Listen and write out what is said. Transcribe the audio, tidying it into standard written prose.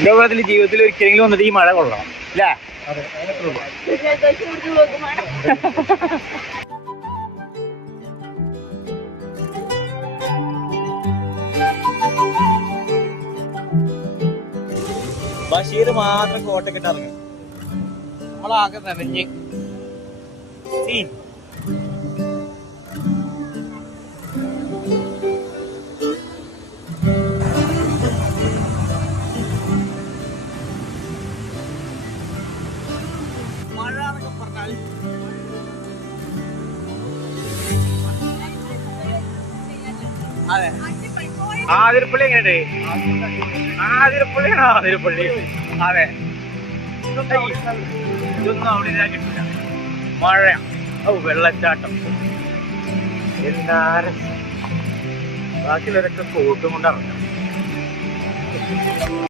ഇതേപോലെ ജീവിതത്തിൽ ഒരിക്കലെങ്കിലും വന്നിട്ട് ഈ മഴ കൊള്ളണം അല്ലേ? ബഷീർ മാത്രം കോട്ടക്കെട്ട് ഇറങ്ങി നമ്മളാകെ നനഞ്ഞ് സീൻ. മഴ എന്നൊക്കെ പറഞ്ഞാൽ അതെ. ആതിരപ്പള്ളി എങ്ങനെയുണ്ട്? ആതിരപ്പള്ളിയാണോ? ആതിരപ്പള്ളി അതെ. ഇതൊന്നും അവിടെ കിട്ടില്ല. മഴ, വെള്ളച്ചാട്ടം, എന്താ രസം. ബാക്കിയുള്ളവരൊക്കെ കോട്ടും കൊണ്ടിറങ്ങാം.